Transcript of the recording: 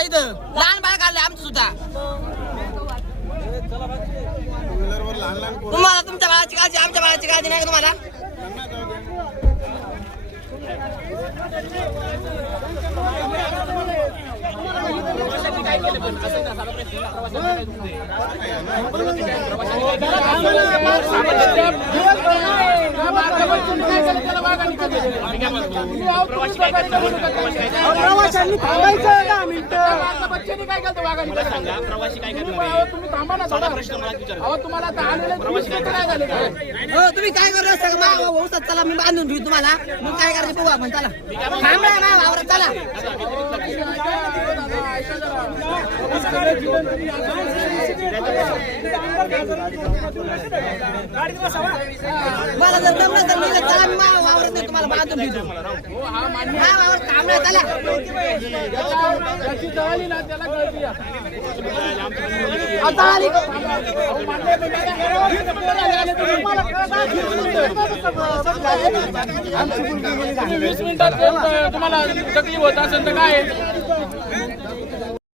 आता इथं. लहान बाळ काढले आमचं सुद्धा. तुम्हाला तुमच्या बाळाची काळजी आमच्या बाळाची काळजी नाही का तुम्हाला? प्रवाशांनी थांबायचं दहा मिनिटं बच्चेनी काय केलं वाघाने? सांगा. प्रवासी काय करणार तुम्ही थांबा ना साधा थोडा. प्रश्न मला विचारा. अहो तुम्हाला आता आलेले तुम्ही काय झाले काय? हो तुम्ही काय करत असता का मा- ऊसात चला मी बांधून ठेवू तुम्हाला. मग काय करायचं बघू आपण चला. थांबला ना वावरात चला. मला जर जमलं तर मी चला मी नाही तुम्हाला बांधून ठेवतो हा वीस मिनिटात तुम्हाला तकलीफ होत असेल तर काय?